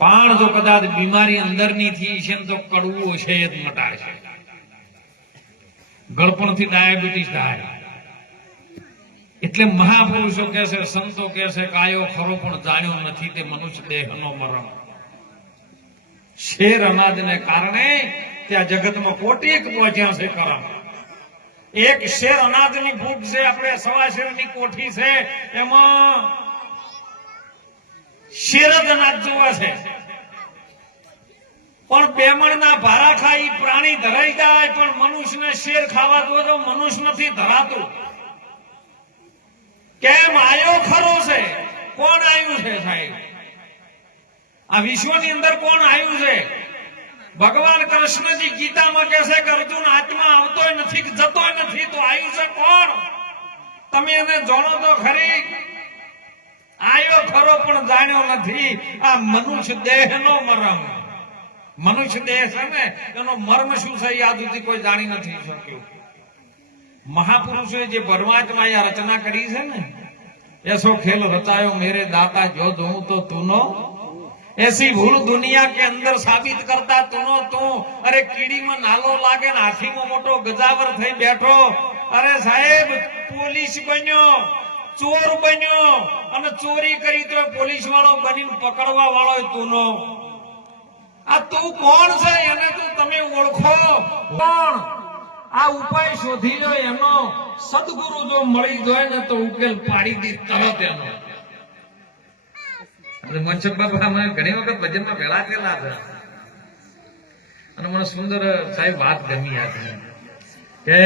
પણ જો કદાચ બીમારી અંદરની થી છે તો કડવું છે જ મટાડશે. ગળપણથી ડાયાબિટીસ થાય. એટલે મહાપુરુષો કહે છે, સંતો કહે છે કે આયો ખરો પણ જાણ્યો નથી તે મનુષ્ય દેહનો મરણ. શેર અનાજને કારણે ત્યાં જગતમાં કોટીક પહોંચ્યા છે કરમ. એક શેર અનાજની ભૂખ છે, આપણે સવા શેરની કોઠી છે, એમાં શેર જ અનાજ જોવા છે. પણ બેમણના ભારા ખાઈ પ્રાણી ધરાઈ જાય, પણ મનુષ્યને શેર ખાવા દો તો મનુષ્ય નથી ધરાતું. કેમ? આયો ખરો છે. કોણ આવ્યું છે સાહેબ? આ વિશ્વની અંદર કોણ આવ્યું છે? ભગવાન કૃષ્ણજી ગીતામાં કહે છે કે અર્જુન આત્મા આવતોય નથી, જતોય નથી, તો આવ્યું છે કોણ? તમે એને જાણો તો ખરી. આયો ખરો પણ જાણ્યો નથી. આ મનુષ્ય દેહનો મરમ. મનુષ્ય દેહ છે ને, એનો મર્મ શું છે યાદ સુધી કોઈ જાણી નથી શક્યું. મહાપુરુષોએ જે પરમાત્મા આ રચના કરી છે ને, એસો ખેલ રચાયો મેરે દાતા જો દઉં તો તુનો, ऐसी भूल दुनिया के अंदर साबित करता તુનો તું. અરે કીડીમાં નાલો લાગે ને હાથીમાં મોટો ગજાવર થઈ બેઠો. અરે સાહેબ, પોલીસ બન્યો, ચોર બન્યો અને ચોરી કરી તો પોલીસ વાળો બનીને પકડવા વાળો તુનો. આ તું કોણ છે? એને તું તમે ઓળખો કોણ? આ ઉપાય શોધી લો. એનો સદગુરુ જો મળી જાય ને તો ઉકેલ પાડી દી તરત એનો. મનસુખ બાબા ઘણી વખત ભજનમાં ભેળા થયેલા છે અને મને સુંદર સાહેબ વાત ગમી હતી કે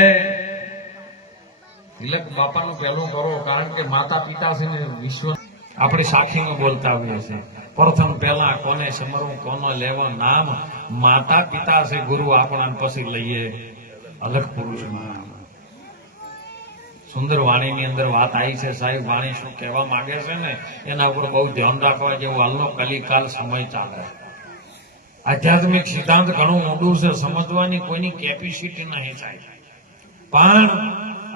તિલક બાપાનું પહેલું કરો, કારણ કે માતા પિતા છે ને વિશ્વ આપણે સાખીમાં બોલતા હોઈએ છીએ. પ્રથમ પહેલા કોને સમરવું, કોનો લેવો નામ? માતા પિતા છે ગુરુ આપણા, પછી લઈએ અલગ પુરુષમાં. સુંદર વાણીની અંદર વાત આવી છે સાહેબ. વાણી શું કહેવા માંગે છે ને એના ઉપર બહુ ધ્યાન રાખવા જેવું. હાલનો કલિકાલ સમય ચાલે. આધ્યાત્મિક સિદ્ધાંત ઘણું ઊંડું છે, સમજવાની કોઈની કેપેસિટી નહીં થાય. પણ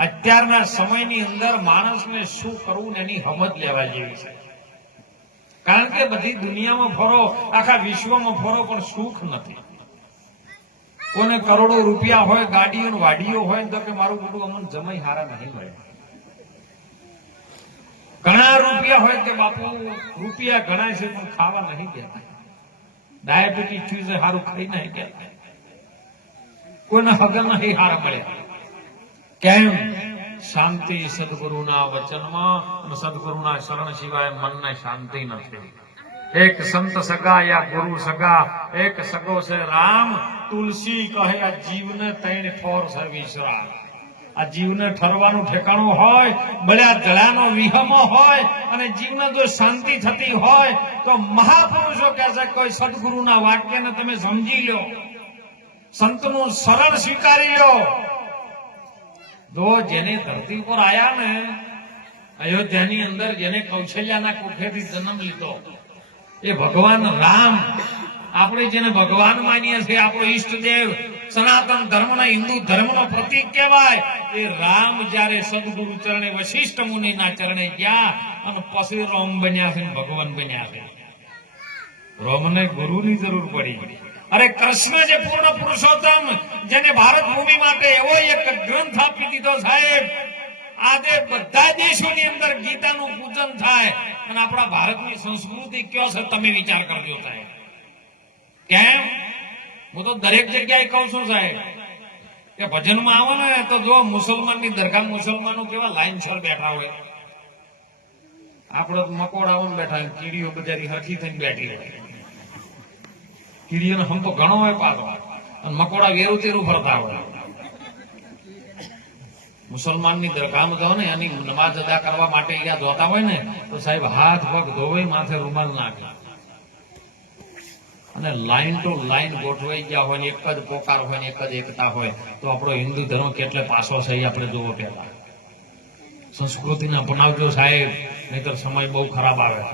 અત્યારના સમયની અંદર માણસને શું કરવું એની સમજ લેવા જેવી છે. કારણ કે બધી દુનિયામાં ફરો, આખા વિશ્વમાં ફરો, પણ સુખ નથી. કોને કરોડો રૂપિયા હોય, ગાડીઓ વાડીઓ હોય તો કે મારું મોટું અમન જમાઈ હારા નહીં મળે. ઘણા રૂપિયા હોય કે બાપુ રૂપિયા ઘણા છે પણ ખાવા નહીં દેતા. ડાયાબિટીસ થયું છે, સારું ખાઈ નહીં દેતા. કોઈને હગર નહીં હારા મળ્યા. કેમ? શાંતિ સદગુરુના વચનમાં અને સદગુરુના શરણ સિવાય મનને શાંતિ નથી. એક સંત સગા યા ગુરુ સગા, એક સગો છે રામ. તુલસી કહે આ જીવને તૈણ ઠોર છે વિશ્રામ. આ જીવને ઠરવાનું ઠેકાણું હોય, બળ્યા જળાનો વિહમો હોય અને જીવને જો શાંતિ થતી હોય તો મહાપુરુષો કહે છે કોઈ સદગુરુના વાક્યને તમે સમજી લો, સંતનું શરણ સ્વીકારી લો. જો જેને ધરતી પર આયા ને, અયોધ્યાની અંદર જેને કૌશલ્યાના કુખેથી જન્મ લીધો, એ ભગવાન રામ. આપણે જેને ભગવાન માનીએ છીએ, આપણો ઈષ્ટદેવ, સનાતન ધર્મના હિન્દુ ધર્મનો પ્રતીક કહેવાય, એ રામ જયારે સદગુરુ ચરણે વશિષ્ઠ મુનિના ચરણે ગયા અને પછી રોમ બન્યા છે, ભગવાન બન્યા છે. રોમને ગુરુની જરૂર પડી. અરે કૃષ્ણ જે પૂર્ણ પુરુષોત્તમ, જેને ભારત ભૂમિ માટે એવો એક ગ્રંથ આપી દીધો સાહેબ. આજે બધા દેશોની અંદર ગીતાનું પૂજન થાય અને આપણા ભારતની સંસ્કૃતિ કયો છે તમે વિચાર કરજો સાહેબ. કેમ? હું તો દરેક જગ્યાએ કહું છું સાહેબ કે ભજનમાં આવો ને તો જો મુસલમાનની દરગાહ મુસલમાનો કેવા લાઈનસર બેઠા હોય. આપડે મકોડાઓ બેઠા હોય, કીડીઓ બજારી હરખી થઈને બેઠી હોય. કીડીઓનો હમ તો ઘણો હોય પાછો, અને મકોડા વેરું તેરું ફરતા હોય. મુસલમાનની દરગાહમાં જાઓ ને, એની નમાઝ અદા કરવા માટે અહીંયા જોતા હોય ને તો સાહેબ હાથ પગ ધોવાઈ માથે રૂમાલ નાખે અને લાઈન ટુ લાઈન ગોઠવાઈ ગયા હોય ને એક જ પોકાર હોય ને એક જ એકતા હોય. તો આપણો હિન્દુ ધર્મ કેટલે પાછો છે એ આપણે જોવો. પહેલા સંસ્કૃતિને અપનાવજો સાહેબ, નહીતર સમય બહુ ખરાબ આવે.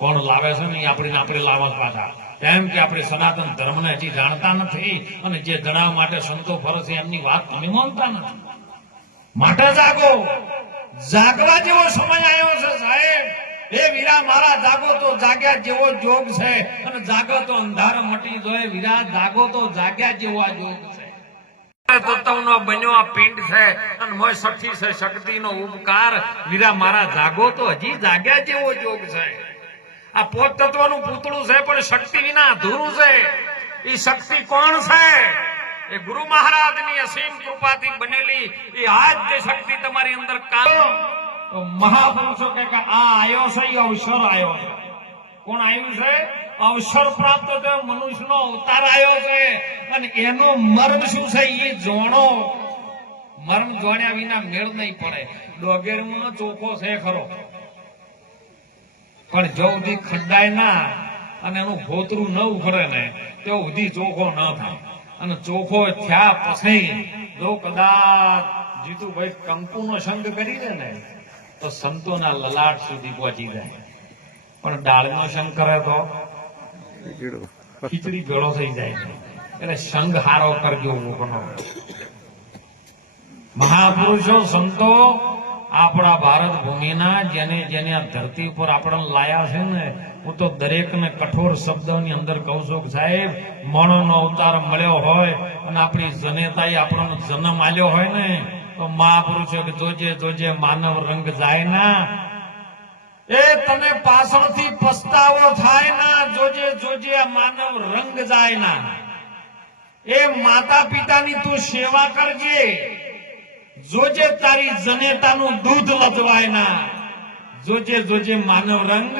કોણ લાવે છે ને એ આપણે લાવવા પાછા. કેમ કે આપણે સનાતન ધર્મને હજી જાણતા નથી અને જે જણાવવા માટે સંતો ફરે છે એમની વાત તમે માનતા નથી. માટે જાગો. જાગવા જેવો સમય આવ્યો છે સાહેબ. હે વીરા મારા જાગો તો જાગ્યા જેવો જોગ છે, અને જાગો તો અંધાર મટી જાય. વીરા જાગો તો જાગ્યા જેવો આ જોગ છે. તત્વનો બન્યો આ પિંડ છે, અને મોય સઠી છે શક્તિનો ઉપકાર. વીરા મારા જાગો તો હજી જાગ્યા જેવો જોગ છે. આ પોત તત્વનું પૂતળું છે, પણ શક્તિ વિના અધૂરું છે. એ શક્તિ કોણ છે? એ ગુરુ મહારાજની અસીમ કૃપાથી બનેલી એ આજ જે શક્તિ તમારી અંદર તો મહાપુરુષો કે આ આયો છે, એ અવસર આયો છે. કોણ આવ્યું છે? અવસર પ્રાપ્ત થયો, મનુષ્યનો અવતાર આવ્યો છે. અને એનો મર્મ શું છે એ જોણો. મર્મ જોણ્યા વિના મેળ નહીં પડે. ડોગેરમાં ચોખ્ખો છે ખરો, પણ જો સુધી ખંડાય ના અને એનું ભોતરું ન ઉખડે ને તો સુધી ચોખ્ખો ન થાય. અને ચોખ્ખો થયા પછી જો કદાચ જીતુભાઈ કંકુનો સંગ કરી દે ને તો સંતોના લલાટ સુધી પહોંચી જાય. પણ ડાળનો સંગ કરે તો ખીચડી ભેળો થઈ જાય. એટલે સંગ હારો કરજો લોકોનો. મહાપુરુષો સંતો આપણા ભારત ભૂમિના જેને જેને આ ધરતી ઉપર આપણને લાયા છે ને, હું તો દરેકને કઠોર શબ્દોની અંદર કહું છું કે સાહેબ, મણોનો અવતાર મળ્યો હોય અને આપણી જનેતાએ આપણને જન્મ આલ્યો હોય ને, તો મહાપુરુષો કે જોજે જોજે માનવ રંગ જાય ના, એ તને પાછળથી પસ્તાવો થાય ના. જોજે જોજે માનવ રંગ જાય ના. એ માતા પિતાની તું સેવા કરજે. જોજે તારી જનેતાનું દૂધ લજવાય ના. જોજે જોજે માનવ રંગ.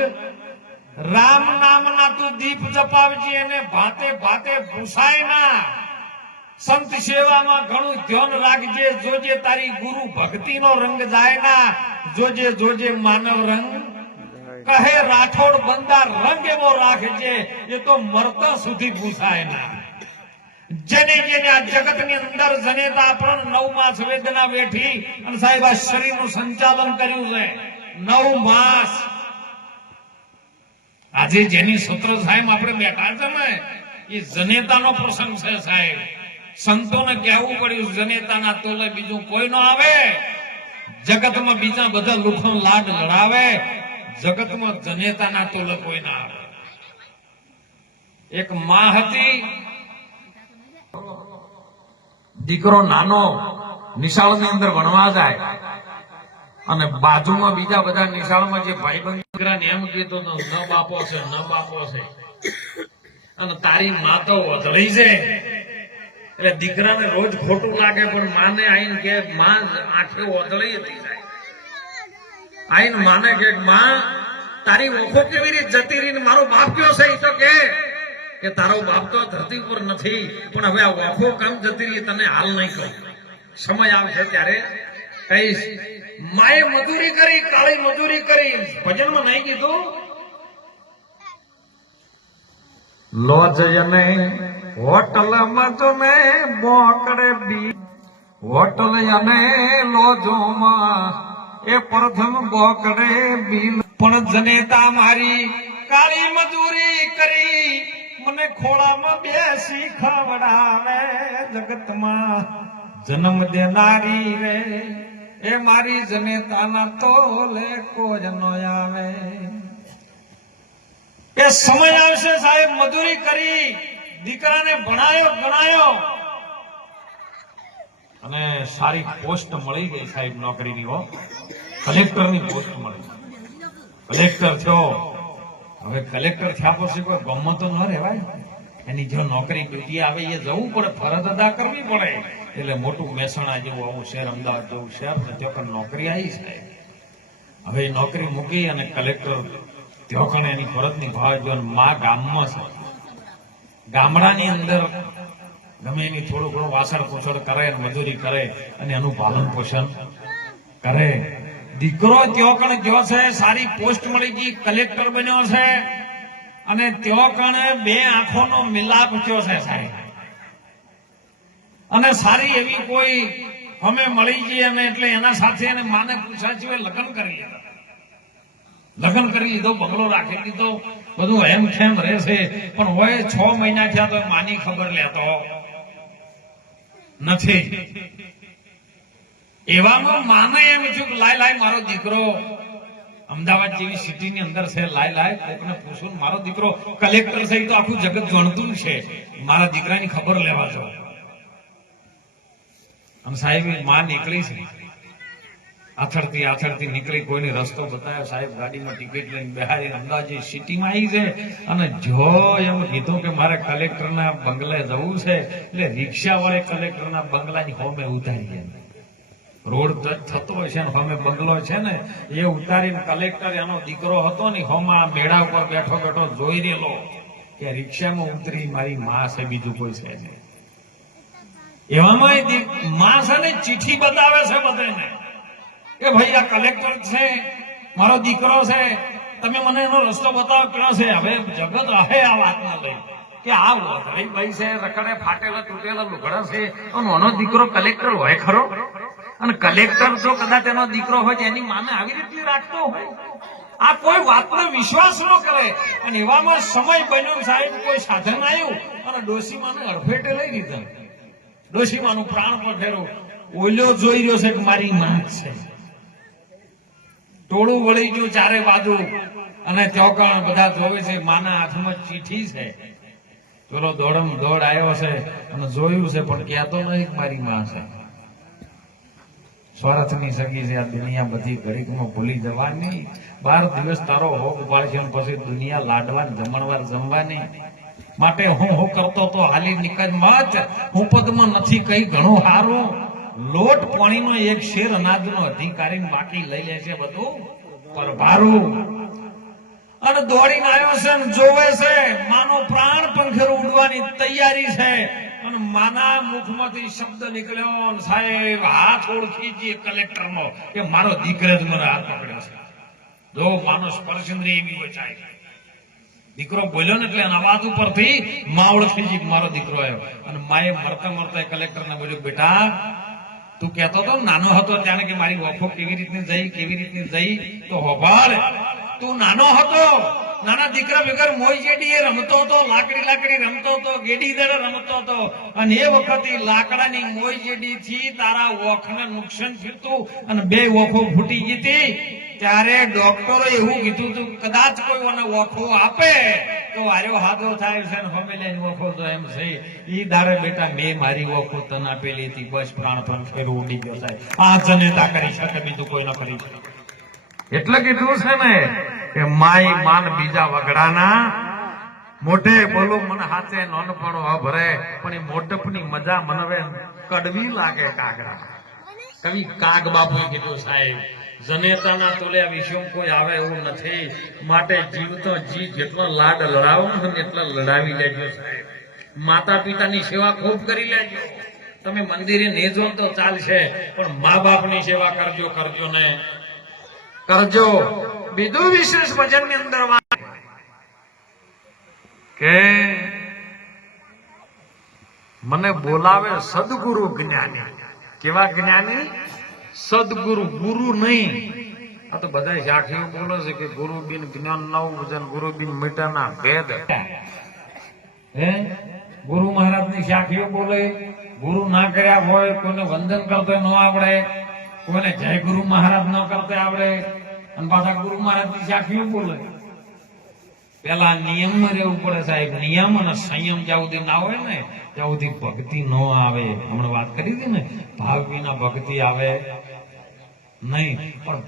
રામ નામના તું દીપ જપાવજે અને ભાતે ભાતે ભૂસાય ના. સંત સેવામાં ઘણું ધ્યાન રાખજે. જોજે તારી ગુરુ ભક્તિનો રંગ જાય ના. જોજે જોજે માનવ રંગ. કહે રાઠોડ બંદા રંગ એવો રાખજે, એ તો મરતા સુધી ભૂસાય ના. જેને જેને આ જગતની અંદર જનેતા આપણને 9 માસ વેદના વેઠી અને સાહેબ આ શરીરનું સંચાલન કર્યું છે. 9 માસ આજે જેની સત્ર સાહેબ આપણે બેઠા છે ને, એ જનેતાનો પ્રસંગ છે સાહેબ. સંતોને કહેવું પડ્યું જનેતાના તોલે બીજું કોઈ ન આવે. જગતમાં બીજા બધા લુખો લાડ લડાવે, જગતમાં જનેતાના તોલે કોઈ ના આવે. એક માં હતી, દીકરો નાનો નિશાળની અંદર ભણવા જાય અને બાજુમાં બીજા બધા નિશાળમાં જે ભાઈબંધ દીકરાને એમ કીધું ન બાપો છે ન બાપો છે, અને તારી માં તો વધળી છે. એટલે દીકરાને રોજ ખોટું લાગે, પણ માને આઈને કે માં આંખે વધળી હતી. આઈને માને કે માં તારી ઓખો કેવી રીતે જતી રહી, મારો બાપ કયો છે? એ તો કે તારો બાપ તો ધરતી ઉપર નથી, પણ હવે આ ઓખો કામ જતી રહી તને હાલ નહીં કહું. સમય આવશે ત્યારે કહીશ. માએ મજૂરી કરી, કાળી મજૂરી કરી. ભજનમાં નહીં કીધું લોજ અને હોટલમાં તો ને બોકડે બી, હોટલ અને લોજોમાં એ પ્રથમ બોકડે બિલ. પણ જનેતા મારી કાળી મજૂરી કરી, મને ખોળામાં બેસી ખવડાવે. જગતમાં જન્મ દેનારી રે, એ મારી જનેતાના તોલે કોઈ ન આવે. એ સમય આવશે સાહેબ, મજૂરી કરી, દીકરાને ભણાયો ગણાયો અને સારી પોસ્ટ મળી ગઈ સાહેબ નોકરીની. હો, કલેક્ટરની પોસ્ટ મળી. કલેક્ટર થયો. હવે કલેક્ટર થયા પછી કોઈ ગમત તો ન રહેવાય. એની જો નોકરી બીજી આવે એ જવું પડે, ફરજ અદા કરવી પડે. એટલે મોટું મહેસાણા જેવું આવું શહેર, અમદાવાદ જેવું શહેર ને ત્યાં નોકરી આવી છે. હવે એ નોકરી મૂકી અને કલેક્ટર ત્યાં એની ફરજ નિભાવે. જો માં ગામમાં છે, ગામડાની અંદર ગમે એની થોડું ઘણું વાસણ કુસળ કરે, મજૂરી કરે અને એનું પાલન પોષણ કરે. દીકરો ત્યાં કણ ગયો છે, સારી પોસ્ટ મળી ગઈ, કલેક્ટર બન્યો છે, અને ત્યાં કણ 2 આંખોનો મિલાપ થયો છે સાહેબ. અને સારી એવી કોઈ અમે મળી ગઈ, અને એટલે એના સાથે એને માને પૂછ્યા સિવાય લગ્ન કરી લીધા. લગ્ન કરી લીધો, બંગલો રાખી દીધો, બધું એમ ખેમ રહેશે. પણ હોય 6 મહિના થયા તો માની ખબર લેતો નથી. એવામાં માને એમ થયું કે લાય લાય મારો દીકરો અમદાવાદ જેવી સિટીની અંદર છે, લાય કોકને પૂછું, મારો દીકરો કલેક્ટર છે, તો આખું જગત જાણતું છે, મારા દીકરાની ખબર લેવા જાવ. અને સાહેબ માં નીકળી છે, આથડતી નીકળી, કોઈને રસ્તો બતાવ્યો, સાહેબ ગાડીમાં ટિકિટ લઈને બિહારી અમદાવાદ સિટીમાં આવી છે. અને જો એમ કીધું કે મારે કલેક્ટરના બંગલે જવું છે, એટલે રિક્ષા વાળે કલેક્ટરના બંગલાની હોમે ઉતારી ગયા. રોડ થતો હોય છે ને હોમે બંગલો છે ને, એ ઉતારીને કલેક્ટર એનો દીકરો હતો ને હોમાં મેળા ઉપર બેઠો જોઈ રહેલો કે રિક્ષામાં ઉતરી મારી માં છે, બીજું કોઈ છે નહીં. એવામાં માં છે ને ચિઠ્ઠી બતાવે છે બધાને કે ભાઈ આ કલેક્ટર છે, મારો દીકરો છે, તમે મને એનો રસ્તો બતાવો ક્યાં છે. હવે જગત રહે આ વાતને લઈ કે આ ભાઈ છે, રખડે ફાટેલા તૂટેલા લુગડા છે, આનો દીકરો કલેક્ટર હોય ખરો? અને કલેક્ટર જો કદાચ એનો દીકરો હોય એની માને આવી રીતે રાખતો હોય, આ કોઈ વાતનો વિશ્વાસ ન કરે. અને એવામાં સમય બન્યો સાહેબ, કોઈ સાધન આવ્યું અને ડોશીમાને અડફેટે લઈ લીધા. ડોશીમાનું પ્રાણ પર ફેરવું, ઓલ્યો જોઈ રહ્યો છે કે મારી માં છે. ટોળું વળી ગયું ચારે બાજુ, અને ચોકણ બધા જોવે છે, માના હાથમાં ચીઠી છે. પેલો દોડમ દોડ આવ્યો છે અને જોયું છે, પણ કહેતો નહીં મારી માં છે. સ્વાર્થની સગી છે આ દુનિયા, બધી ઘડીકમાં ભૂલી જવાની. 12 દિવસ તારો હોગ પાડશે પછી દુનિયા લાડવા જમણવાર જમવાની. માટે હું કરતો તો હાલી નીકળ મત, હું પદમાં નથી કઈ ઘણું હારું. લોટ પાણીનો એક શેર અનાજનો અધિકારી બાકી લઈ લે છે બધું પરભારું. અને દોડીને આવ્યો છે ને જોવે છે, માનો પ્રાણ પંખેરો ઉડવાની તૈયારી છે. અને માના મુખમાંથી શબ્દ નીકળ્યો, સાહેબ હાથ ઓળખી જઈએ કલેક્ટરનો કે મારો દીકરો જ મને હાથ પકડ્યો છે. જો માનો સ્પર્શેન્દ્રિય એવી વચાય, દીકરો બોલ્યો ને એટલે અવાજ ઉપરથી માં ઓળખી જઈ મારો દીકરો આવ્યો. અને માએ મરતા કલેક્ટરને બોલ્યું, બેટા તું કહેતો હતો નાનો હતો ત્યારે કે મારી ઓફો કેવી રીતની જઈ, તો હોભાળ, તું નાનો હતો, નાના દીકરા વગર મોઈ જેડી રમતો હતો, લાકડી રમતો હતો, ગેડી દડે રમતો હતો. અને એ વખતે લાકડાની મોઈ જેડી થી તારા ઓખને નુકસાન થયું અને 2 ઓખો ફૂટી ગઈ હતી. ત્યારે ડોક્ટરો એવું કીધું હતું, કદાચ કોઈ મને ઓખો આપે તો આર્યો હાથો થાય છે ને ફેમિલી ઓખો તો એમ છે. ઈ દાડે બેટા મેં મારી ઓખો તને આપેલી હતી, બસ પ્રાણ પણ ફેરું ઉડી ગયો સાહેબ. આ જનેતા કરી શકે, બીજું કોઈ ન કરી શકે. એટલે કીધું છે ને કે માય માન બીજા વગડાના મોઢે બોલું મને હાથે નોનપણો અભરે, પણ એ મોટપની મજા મનવે કડવી લાગે કાગડા. કવિ કાગ બાપુએ કીધું સાહેબ, જનેતાના તોલે આ વિશ્વમાં કોઈ આવે એવું નથી. માટે જીવતો જી જેટલો લાડ લડાવો ને એટલા લડાવી લેજો સાહેબ. માતા પિતાની સેવા ખૂબ કરી લેજો. તમે મંદિરે નેજો તો ચાલશે, પણ મા બાપની સેવા કરજો ને કરજો. બીજું વિશેષ ભજન ની અંદર કે મને બોલાવે સદગુરુ જ્ઞાની. કેવા જ્ઞાની? સદગુરુ, ગુરુ નહીં. આ તો બધા સાખીઓ બોલે છે કે ગુરુ બિન જ્ઞાન નવ ભજન, ગુરુ બિન મીઠાના ભેદ. ગુરુ મહારાજ ની સાખીઓ બોલે, ગુરુ ના કર્યા હોય, કોઈને વંદન કરતો ન આવડે, કોઈને જય ગુરુ મહારાજ ન કરતા આવડે, અને પાછા ગુરુ મહારાજ ની સાખીઓ બોલે. પેલા નિયમ રહેવું પડે સાહેબ. નિયમ અને સંયમ જ્યાં સુધી ના હોય ને ત્યાં સુધી ભક્તિ ન આવે. હમણાં વાત કરી હતી ને, ભાવ વિના ભક્તિ આવે નહીં. પણ